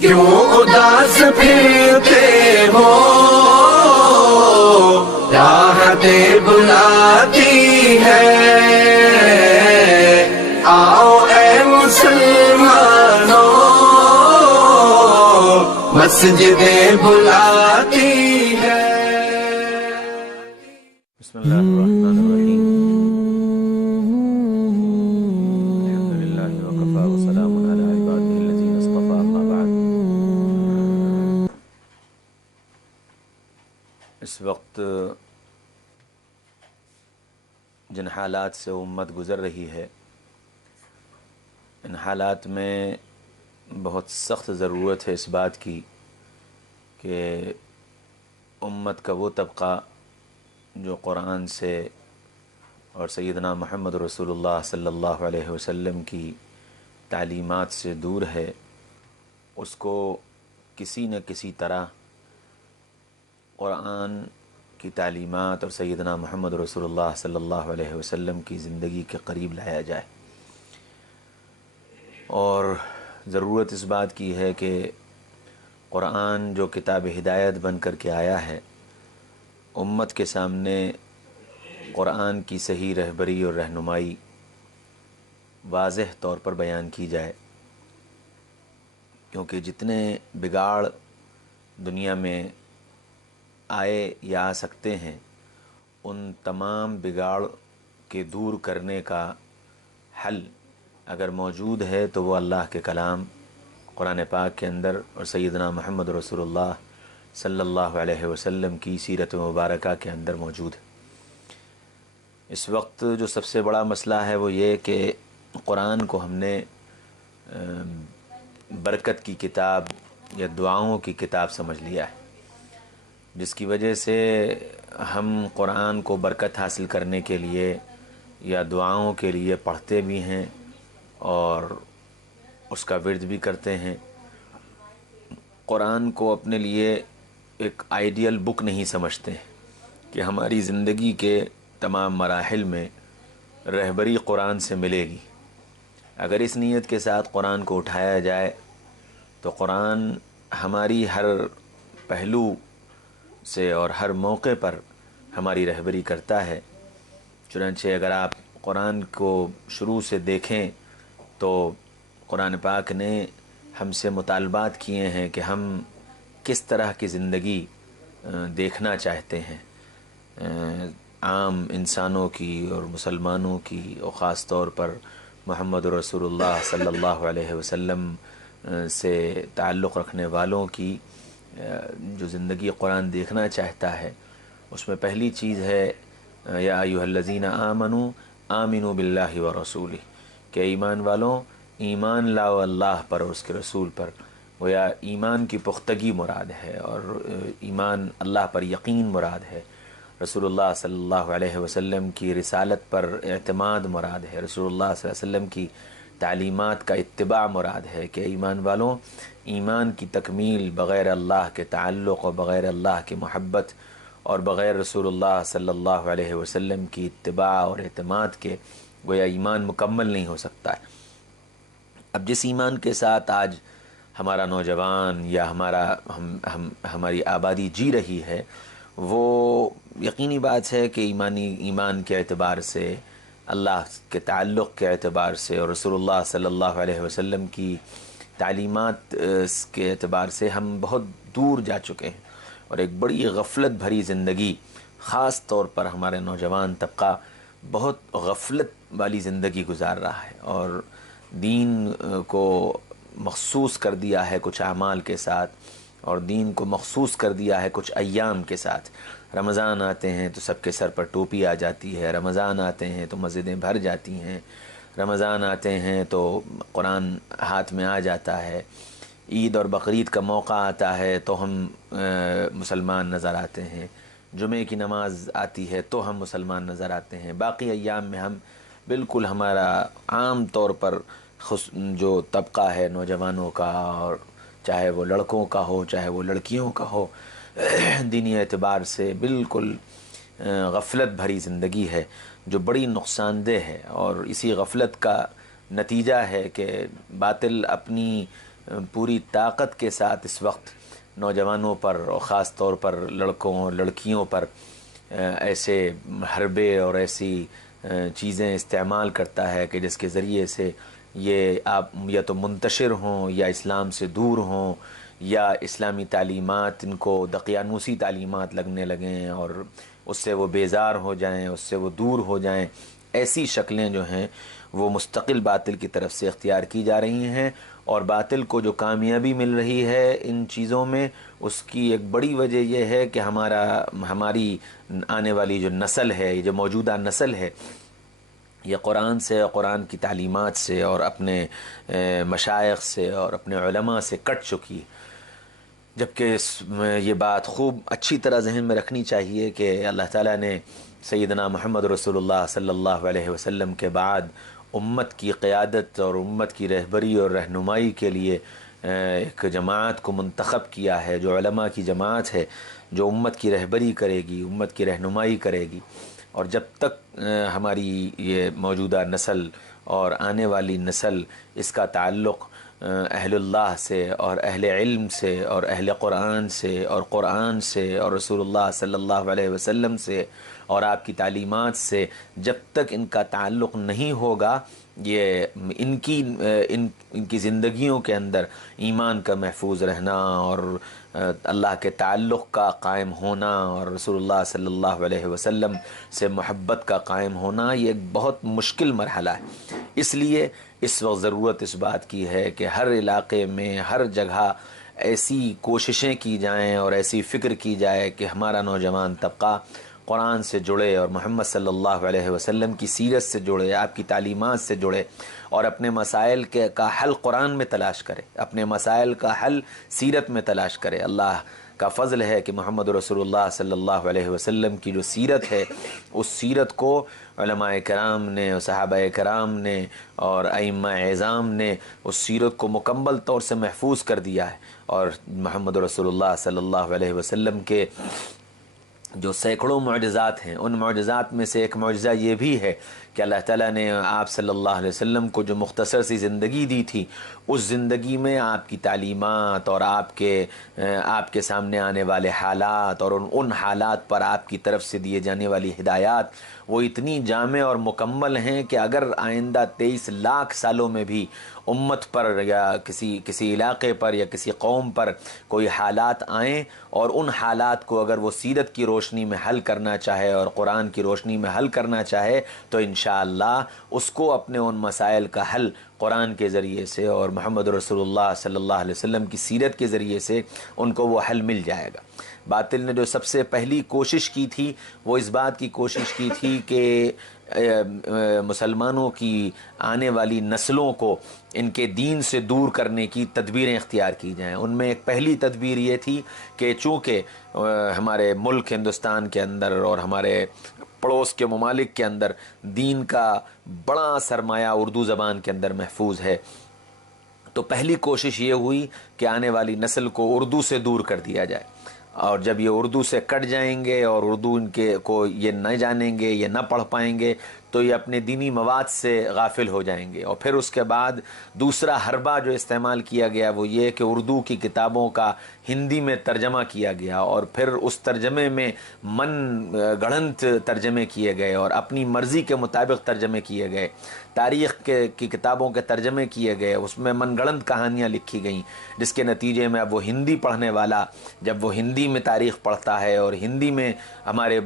کیوں اداس پھرتے ہو، راحتیں بلاتی ہے، آؤ اے مسلمانوں، مسجدیں بلاتی ہے۔ بسم اللہ الرحمن الرحیم، الحمد للہ وکفی وسلام علی عبادہ الذین اصطفی، اما بعد۔ اس وقت جن حالات سے امت گزر رہی ہے، ان حالات میں بہت سخت ضرورت ہے اس بات کی کہ امت کا وہ طبقہ جو قرآن سے اور سیدنا محمد رسول اللہ صلی اللہ علیہ وسلم کی تعلیمات سے دور ہے، اس کو کسی نہ کسی طرح قرآن کی تعلیمات اور سیدنا محمد رسول اللہ صلی اللہ علیہ وسلم کی زندگی کے قریب لایا جائے۔ اور ضرورت اس بات کی ہے کہ قرآن جو کتاب ہدایت بن کر کے آیا ہے، امت کے سامنے قرآن کی صحیح رہبری اور رہنمائی واضح طور پر بیان کی جائے، کیونکہ جتنے بگاڑ دنیا میں آئے یا آ سکتے ہیں، ان تمام بگاڑ کے دور کرنے کا حل اگر موجود ہے تو وہ اللہ کے کلام قرآن پاک کے اندر اور سیدنا محمد رسول اللہ صلی اللہ علیہ وسلم کی سیرت مبارکہ کے اندر موجود ہے۔ اس وقت جو سب سے بڑا مسئلہ ہے وہ یہ کہ قرآن کو ہم نے برکت کی کتاب یا دعاؤں کی کتاب سمجھ لیا ہے، جس کی وجہ سے ہم قرآن کو برکت حاصل کرنے کے لیے یا دعاؤں کے لیے پڑھتے بھی ہیں اور اس کا ورد بھی کرتے ہیں۔ قرآن کو اپنے لیے ایک آئیڈیل بک نہیں سمجھتے کہ ہماری زندگی کے تمام مراحل میں رہبری قرآن سے ملے گی۔ اگر اس نیت کے ساتھ قرآن کو اٹھایا جائے تو قرآن ہماری ہر پہلو سے اور ہر موقع پر ہماری رہبری کرتا ہے۔ چنانچہ اگر آپ قرآن کو شروع سے دیکھیں تو قرآن پاک نے ہم سے مطالبات کیے ہیں کہ ہم کس طرح کی زندگی دیکھنا چاہتے ہیں، عام انسانوں کی اور مسلمانوں کی، اور خاص طور پر محمد رسول اللہ صلی اللہ علیہ وسلم سے تعلق رکھنے والوں کی جو زندگی قرآن دیکھنا چاہتا ہے، اس میں پہلی چیز ہے یا ایھا الذین آمنوا آمنوا باللہ ورسولہ، کہ ایمان والوں ایمان لاؤ اللہ پر اور اس کے رسول پر۔ گویا ایمان کی پختگی مراد ہے اور ایمان اللہ پر یقین مراد ہے، رسول اللہ صلی اللہ علیہ وسلم کی رسالت پر اعتماد مراد ہے، رسول اللہ صلی اللہ علیہ وسلم کی تعلیمات کا اتباع مراد ہے کہ ایمان والوں ایمان کی تکمیل بغیر اللہ کے تعلق اور بغیر اللہ کی محبت اور بغیر رسول اللہ صلی اللہ علیہ وسلم کی اتباع اور اعتماد کے گویا ایمان مکمل نہیں ہو سکتا ہے۔ اب جس ایمان کے ساتھ آج ہمارا نوجوان یا ہماری آبادی جی رہی ہے، وہ یقینی بات ہے کہ ایمان کے اعتبار سے، اللہ کے تعلق کے اعتبار سے اور رسول اللہ صلی اللہ علیہ وسلم کی تعلیمات کے اعتبار سے ہم بہت دور جا چکے ہیں، اور ایک بڑی غفلت بھری زندگی، خاص طور پر ہمارے نوجوان طبقہ بہت غفلت والی زندگی گزار رہا ہے، اور دین کو مخصوص کر دیا ہے کچھ اعمال کے ساتھ، اور دین کو مخصوص کر دیا ہے کچھ ایام کے ساتھ۔ رمضان آتے ہیں تو سب کے سر پر ٹوپی آ جاتی ہے، رمضان آتے ہیں تو مسجدیں بھر جاتی ہیں، رمضان آتے ہیں تو قرآن ہاتھ میں آ جاتا ہے، عید اور بقرعید کا موقع آتا ہے تو ہم مسلمان نظر آتے ہیں، جمعے کی نماز آتی ہے تو ہم مسلمان نظر آتے ہیں، باقی ایام میں ہم بالکل ہمارا عام طور پر جو طبقہ ہے نوجوانوں کا، اور چاہے وہ لڑکوں کا ہو چاہے وہ لڑکیوں کا ہو، دینی اعتبار سے بالکل غفلت بھری زندگی ہے جو بڑی نقصان دہ ہے، اور اسی غفلت کا نتیجہ ہے کہ باطل اپنی پوری طاقت کے ساتھ اس وقت نوجوانوں پر اور خاص طور پر لڑکوں اور لڑکیوں پر ایسے حربے اور ایسی چیزیں استعمال کرتا ہے کہ جس کے ذریعے سے یہ آپ یا تو منتشر ہوں یا اسلام سے دور ہوں یا اسلامی تعلیمات ان کو دقیانوسی تعلیمات لگنے لگیں اور اس سے وہ بیزار ہو جائیں، اس سے وہ دور ہو جائیں۔ ایسی شکلیں جو ہیں وہ مستقل باطل کی طرف سے اختیار کی جا رہی ہیں، اور باطل کو جو کامیابی مل رہی ہے ان چیزوں میں، اس کی ایک بڑی وجہ یہ ہے کہ ہماری آنے والی جو نسل ہے، یہ جو موجودہ نسل ہے، یہ قرآن سے، قرآن کی تعلیمات سے اور اپنے مشائخ سے اور اپنے علماء سے کٹ چکی، جبکہ یہ بات خوب اچھی طرح ذہن میں رکھنی چاہیے کہ اللہ تعالیٰ نے سیدنا محمد رسول اللہ صلی اللہ علیہ وسلم کے بعد امت کی قیادت اور امت کی رہبری اور رہنمائی کے لیے ایک جماعت کو منتخب کیا ہے، جو علماء کی جماعت ہے، جو امت کی رہبری کرے گی، امت کی رہنمائی کرے گی۔ اور جب تک ہماری یہ موجودہ نسل اور آنے والی نسل اس کا تعلق اہل اللہ سے اور اہل علم سے اور اہل قرآن سے اور قرآن سے اور رسول اللہ صلی اللہ علیہ وسلم سے اور آپ کی تعلیمات سے جب تک ان کا تعلق نہیں ہوگا، یہ ان کی زندگیوں کے اندر ایمان کا محفوظ رہنا اور اللہ کے تعلق کا قائم ہونا اور رسول اللہ صلی اللہ علیہ وسلم سے محبت کا قائم ہونا، یہ ایک بہت مشکل مرحلہ ہے۔ اس لیے اس وقت ضرورت اس بات کی ہے کہ ہر علاقے میں، ہر جگہ ایسی کوششیں کی جائیں اور ایسی فکر کی جائے کہ ہمارا نوجوان طبقہ قرآن سے جڑے اور محمد صلی اللہ علیہ وسلم کی سیرت سے جڑے، آپ کی تعلیمات سے جڑے، اور اپنے مسائل کا حل قرآن میں تلاش کرے، اپنے مسائل کا حل سیرت میں تلاش کرے۔ اللہ کا فضل ہے کہ محمد رسول اللہ صلی اللہ علیہ وسلم کی جو سیرت ہے، اس سیرت کو علماء کرام نے، صحابہ کرام نے اور ائمہ اعظام نے اس سیرت کو مکمل طور سے محفوظ کر دیا ہے، اور محمد رسول اللہ صلی اللہ علیہ وسلم کے جو سینکڑوں معجزات ہیں، ان معجزات میں سے ایک معجزہ یہ بھی ہے کہ اللہ تعالیٰ نے آپ صلی اللہ علیہ وسلم کو جو مختصر سی زندگی دی تھی، اس زندگی میں آپ کی تعلیمات اور آپ کے سامنے آنے والے حالات اور ان حالات پر آپ کی طرف سے دیے جانے والی ہدایات وہ اتنی جامع اور مکمل ہیں کہ اگر آئندہ 23 لاکھ سالوں میں بھی امت پر یا کسی علاقے پر یا کسی قوم پر کوئی حالات آئیں اور ان حالات کو اگر وہ سیرت کی روشنی میں حل کرنا چاہے اور قرآن کی روشنی میں حل کرنا چاہے، تو انشاءاللہ اس کو اپنے ان مسائل کا حل قرآن کے ذریعے سے اور محمد رسول اللہ صلی اللہ علیہ وسلم کی سیرت کے ذریعے سے ان کو وہ حل مل جائے گا۔ باطل نے جو سب سے پہلی کوشش کی تھی وہ اس بات کی کوشش کی تھی کہ مسلمانوں کی آنے والی نسلوں کو ان کے دین سے دور کرنے کی تدبیریں اختیار کی جائیں۔ ان میں ایک پہلی تدبیر یہ تھی کہ چونکہ ہمارے ملک ہندوستان کے اندر اور ہمارے پڑوس کے ممالک کے اندر دین کا بڑا سرمایہ اردو زبان کے اندر محفوظ ہے، تو پہلی کوشش یہ ہوئی کہ آنے والی نسل کو اردو سے دور کر دیا جائے، اور جب یہ اردو سے کٹ جائیں گے اور اردو ان کو یہ نہ جانیں گے، یہ نہ پڑھ پائیں گے، تو یہ اپنے دینی مواد سے غافل ہو جائیں گے۔ اور پھر اس کے بعد دوسرا حربہ جو استعمال کیا گیا وہ یہ کہ اردو کی کتابوں کا ہندی میں ترجمہ کیا گیا، اور پھر اس ترجمے میں من گڑھنت ترجمے کیے گئے اور اپنی مرضی کے مطابق ترجمے کیے گئے، تاریخ کی کتابوں کے ترجمے کیے گئے، اس میں من گڑھنت کہانیاں لکھی گئیں، جس کے نتیجے میں اب وہ ہندی پڑھنے والا جب وہ ہندی میں تاریخ پڑھتا ہے اور ہندی میں ہمارے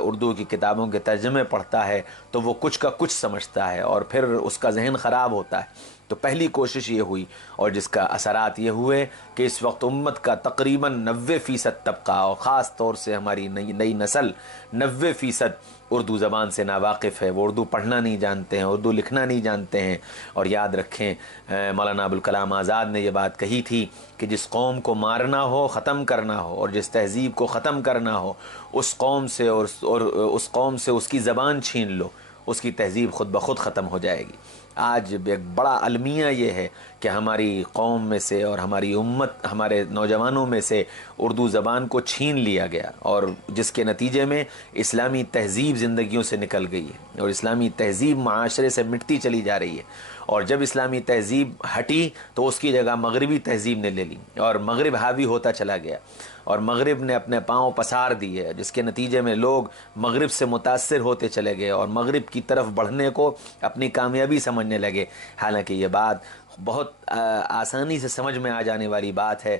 اردو کی کتابوں کے ترجمے پڑھتا ہے تو وہ کچھ کا کچھ سمجھتا ہے اور پھر اس کا ذہن خراب ہوتا ہے۔ تو پہلی کوشش یہ ہوئی، اور جس کا اثرات یہ ہوئے کہ اس وقت امت کا تقریباً 90% طبقہ اور خاص طور سے ہماری نئی نسل 90% اردو زبان سے ناواقف ہے، وہ اردو پڑھنا نہیں جانتے ہیں، اردو لکھنا نہیں جانتے ہیں۔ اور یاد رکھیں مولانا ابوالکلام آزاد نے یہ بات کہی تھی کہ جس قوم کو مارنا ہو، ختم کرنا ہو، اور جس تہذیب کو ختم کرنا ہو، اس قوم سے اور اس قوم سے اس کی زبان چھین لو، اس کی تہذیب خود بخود ختم ہو جائے گی۔ آج ایک بڑا المیہ یہ ہے کہ ہماری قوم میں سے اور ہماری امت، ہمارے نوجوانوں میں سے اردو زبان کو چھین لیا گیا، اور جس کے نتیجے میں اسلامی تہذیب زندگیوں سے نکل گئی ہے اور اسلامی تہذیب معاشرے سے مٹتی چلی جا رہی ہے۔ اور جب اسلامی تہذیب ہٹی تو اس کی جگہ مغربی تہذیب نے لے لی اور مغرب حاوی ہوتا چلا گیا اور مغرب نے اپنے پاؤں پسار دیے، جس کے نتیجے میں لوگ مغرب سے متاثر ہوتے چلے گئے اور مغرب کی طرف بڑھنے کو اپنی کامیابی سمجھنے لگے۔ حالانکہ یہ بات بہت آسانی سے سمجھ میں آ جانے والی بات ہے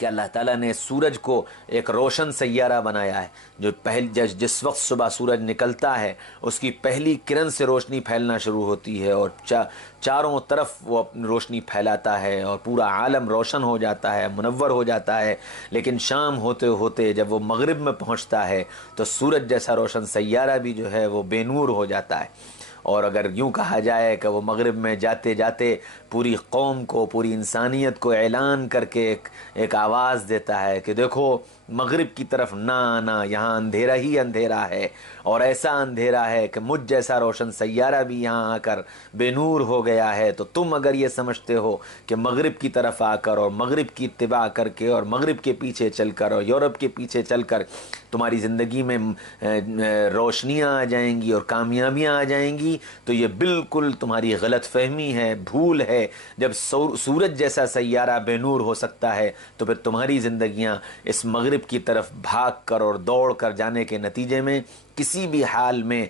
کہ اللہ تعالیٰ نے سورج کو ایک روشن سیارہ بنایا ہے، جو جس وقت صبح سورج نکلتا ہے اس کی پہلی کرن سے روشنی پھیلنا شروع ہوتی ہے اور چاروں طرف وہ اپنی روشنی پھیلاتا ہے اور پورا عالم روشن ہو جاتا ہے، منور ہو جاتا ہے۔ لیکن شام ہوتے ہوتے جب وہ مغرب میں پہنچتا ہے تو سورج جیسا روشن سیارہ بھی جو ہے وہ بے نور ہو جاتا ہے۔ اور اگر یوں کہا جائے کہ وہ مغرب میں جاتے جاتے پوری قوم کو، پوری انسانیت کو اعلان کر کے ایک آواز دیتا ہے کہ دیکھو مغرب کی طرف نہ آنا، یہاں اندھیرا ہی اندھیرا ہے، اور ایسا اندھیرا ہے کہ مجھ جیسا روشن سیارہ بھی یہاں آ کر بے نور ہو گیا ہے۔ تو تم اگر یہ سمجھتے ہو کہ مغرب کی طرف آ کر اور مغرب کی اتباع کر کے اور مغرب کے پیچھے چل کر اور یورپ کے پیچھے چل کر تمہاری زندگی میں روشنیاں آ جائیں گی اور کامیابیاں آ جائیں گی، تو یہ بالکل تمہاری غلط فہمی ہے، بھول ہے۔ جب سورج جیسا سیارہ بے نور ہو سکتا ہے تو پھر تمہاری زندگیاں اس مغرب کی طرف بھاگ کر اور دوڑ کر جانے کے نتیجے میں کسی بھی حال میں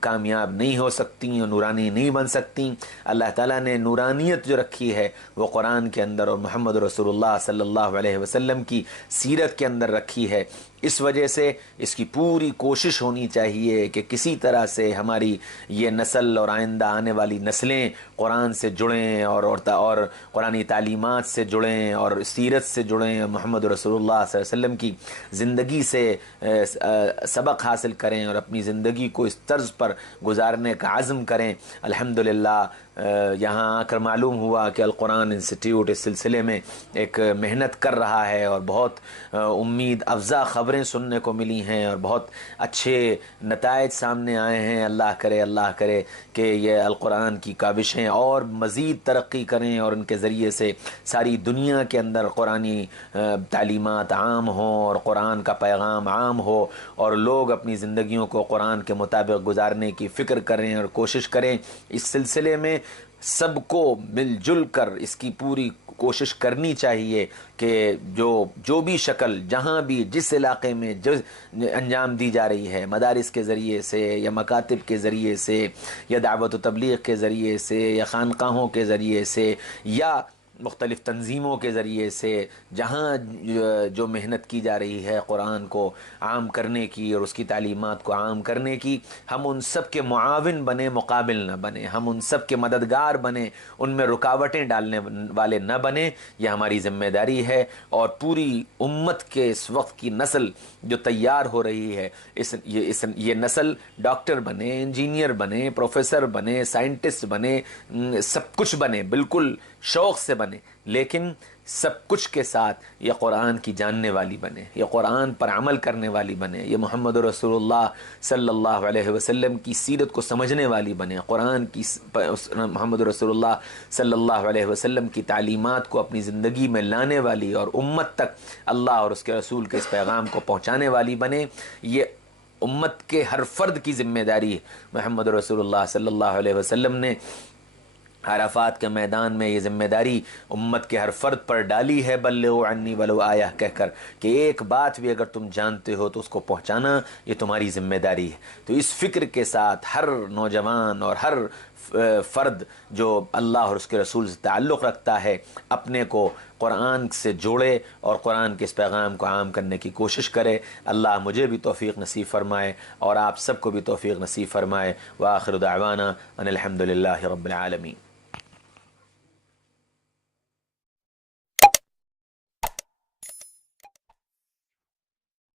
کامیاب نہیں ہو سکتی اور نورانی نہیں بن سکتی۔ اللہ تعالیٰ نے نورانیت جو رکھی ہے وہ قرآن کے اندر اور محمد رسول اللہ صلی اللہ علیہ وسلم کی سیرت کے اندر رکھی ہے۔ اس وجہ سے اس کی پوری کوشش ہونی چاہیے کہ کسی طرح سے ہماری یہ نسل اور آئندہ آنے والی نسلیں قرآن سے جڑیں اور قرآنی تعلیمات سے جڑیں اور سیرت سے جڑیں، محمد رسول اللہ صلی اللہ علیہ وسلم کی زندگی سے سبق حاصل کریں اور اپنی زندگی کو اس طرز پر گزارنے کا عزم کریں۔ الحمدللہ یہاں آ کر معلوم ہوا کہ القرآن انسٹیٹیوٹ اس سلسلے میں ایک محنت کر رہا ہے اور بہت امید افزا خبریں سننے کو ملی ہیں اور بہت اچھے نتائج سامنے آئے ہیں۔ اللہ کرے کہ یہ القرآن کی کاوشیں اور مزید ترقی کریں اور ان کے ذریعے سے ساری دنیا کے اندر قرآنی تعلیمات عام ہوں اور قرآن کا پیغام عام ہو اور لوگ اپنی زندگیوں کو قرآن کے مطابق گزارنے کی فکر کریں اور کوشش کریں۔ اس سلسلے میں سب کو مل جل کر اس کی پوری کوشش کرنی چاہیے کہ جو بھی شکل جہاں بھی جس علاقے میں جو انجام دی جا رہی ہے، مدارس کے ذریعے سے یا مکاتب کے ذریعے سے یا دعوت و تبلیغ کے ذریعے سے یا خانقاہوں کے ذریعے سے یا مختلف تنظیموں کے ذریعے سے، جہاں جو محنت کی جا رہی ہے قرآن کو عام کرنے کی اور اس کی تعلیمات کو عام کرنے کی، ہم ان سب کے معاون بنیں، مقابل نہ بنیں، ہم ان سب کے مددگار بنیں، ان میں رکاوٹیں ڈالنے والے نہ بنیں۔ یہ ہماری ذمہ داری ہے اور پوری امت کے اس وقت کی نسل جو تیار ہو رہی ہے، یہ نسل ڈاکٹر بنے، انجینئر بنے، پروفیسر بنے، سائنٹسٹ بنے، سب کچھ بنے، بالکل شوق سے بنے، لیکن سب کچھ کے ساتھ یہ قرآن کی جاننے والی بنے، یہ قرآن پر عمل کرنے والی بنے، یہ محمد رسول اللہ صلی اللہ علیہ وسلم کی سیرت کو سمجھنے والی بنے، قرآن کی محمد رسول اللہ صلی اللہ علیہ وسلم کی تعلیمات کو اپنی زندگی میں لانے والی اور امت تک اللہ اور اس کے رسول کے اس پیغام کو پہنچانے والی بنے۔ یہ امت کے ہر فرد کی ذمہ داری ہے۔ محمد رسول اللہ صلی اللہ علیہ وسلم نے عرفات کے میدان میں یہ ذمہ داری امت کے ہر فرد پر ڈالی ہے، بلغوا عنی ولو آیہ کہہ کر، کہ ایک بات بھی اگر تم جانتے ہو تو اس کو پہنچانا یہ تمہاری ذمہ داری ہے۔ تو اس فکر کے ساتھ ہر نوجوان اور ہر فرد جو اللہ اور اس کے رسول سے تعلق رکھتا ہے اپنے کو قرآن سے جوڑے اور قرآن کے اس پیغام کو عام کرنے کی کوشش کرے۔ اللہ مجھے بھی توفیق نصیب فرمائے اور آپ سب کو بھی توفیق نصیب فرمائے۔ وآخر دعوانا ان الحمد للہ رب العالمین۔